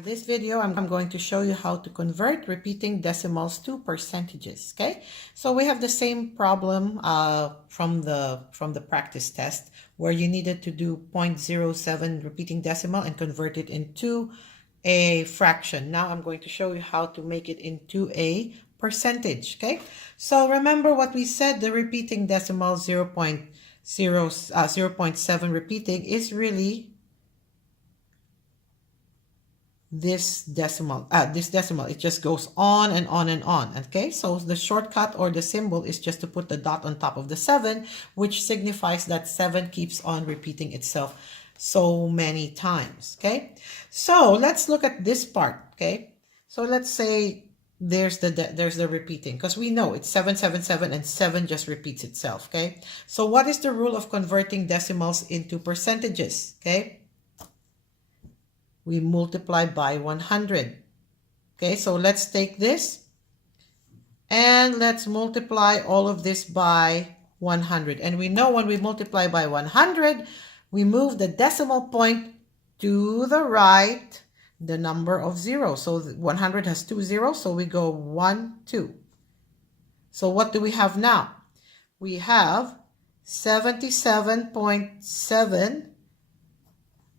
For this video, I'm going to show you how to convert repeating decimals to percentages. Okay, so we have the same problem from the practice test where you needed to do 0.07 repeating decimal and convert it into a fraction. Now I'm going to show you how to make it into a percentage. Okay, so remember what we said, the repeating decimal 0.7 repeating is really this decimal, it just goes on and on and on. Okay, so the shortcut or the symbol is just to put the dot on top of the 7, which signifies that 7 keeps on repeating itself so many times. Okay, so let's look at this part. Okay, so let's say there's the repeating, because we know it's 777 and 7 just repeats itself. Okay, so what is the rule of converting decimals into percentages? Okay, we multiply by 100. Okay, so let's take this and let's multiply all of this by 100. And we know when we multiply by 100, we move the decimal point to the right, the number of zeros. So 100 has 2 zeros, so we go 1, 2. So what do we have now? We have 77.7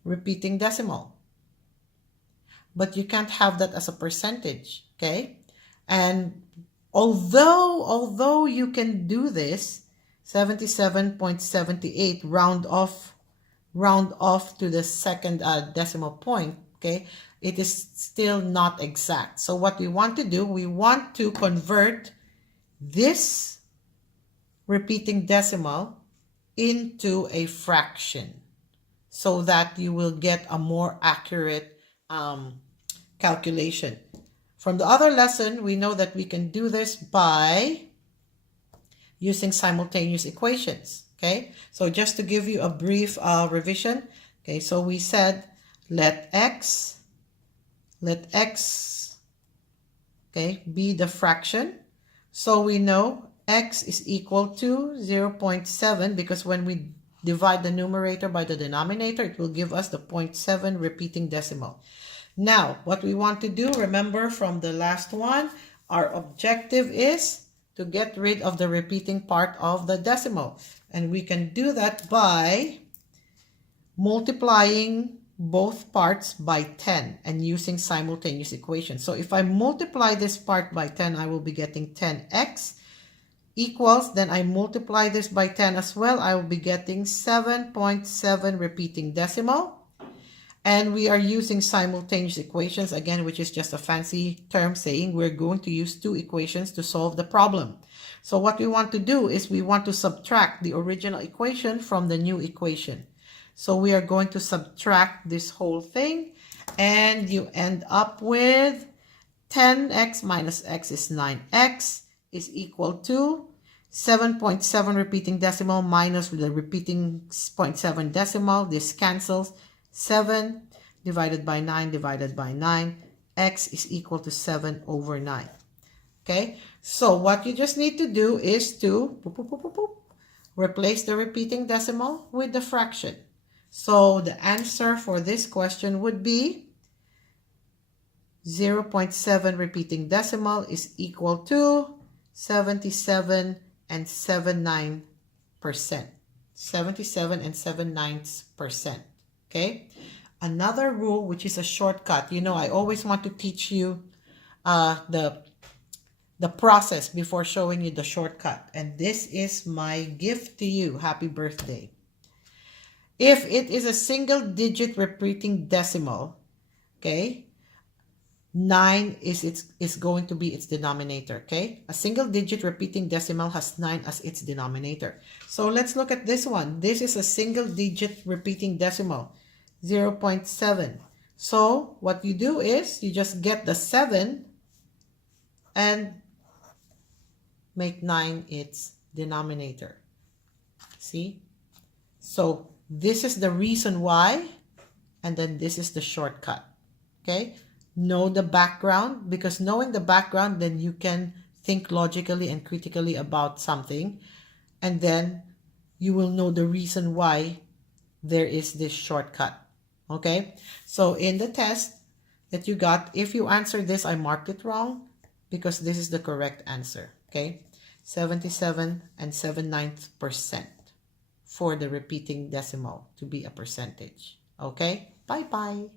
repeating decimal. But you can't have that as a percentage, okay? And although you can do this, 77.78 round off to the second decimal point, okay? It is still not exact. So what we want to do, we want to convert this repeating decimal into a fraction so that you will get a more accurate calculation. From the other lesson, we know that we can do this by using simultaneous equations. Okay, so just to give you a brief revision. Okay, so we said let x okay be the fraction. So we know x is equal to 0.7 because when we divide the numerator by the denominator, it will give us the 0.7 repeating decimal. Now, what we want to do, remember from the last one, our objective is to get rid of the repeating part of the decimal. And we can do that by multiplying both parts by 10 and using simultaneous equations. So if I multiply this part by 10, I will be getting 10x equals, then I multiply this by 10 as well, I will be getting 7.7 repeating decimal. And we are using simultaneous equations again, which is just a fancy term saying we're going to use two equations to solve the problem. So what we want to do is we want to subtract the original equation from the new equation. So we are going to subtract this whole thing and you end up with 10x minus x is 9x is equal to 7.7 repeating decimal minus the repeating 0.7 decimal. This cancels. 7 divided by 9 divided by 9. X is equal to 7 over 9. Okay, so what you just need to do is to replace the repeating decimal with the fraction. So the answer for this question would be 0.7 repeating decimal is equal to 77 and 79%. 77 and 79%. Okay. Another rule, which is a shortcut. You know, I always want to teach you the process before showing you the shortcut. And this is my gift to you. Happy birthday. If it is a single digit repeating decimal, okay, 9 is going to be its denominator. Okay, a single digit repeating decimal has 9 as its denominator. So let's look at this one. This is a single digit repeating decimal, 0.7. So what you do is you just get the 7 and make 9 its denominator. See? So this is the reason why, and then this is the shortcut. Okay? Know the background, because knowing the background, then you can think logically and critically about something, and then you will know the reason why there is this shortcut. Okay, so in the test, that you got. If you answered this, I marked it wrong because this is the correct answer. Okay, 77 and 7/9% for the repeating decimal to be a percentage. Okay, bye-bye.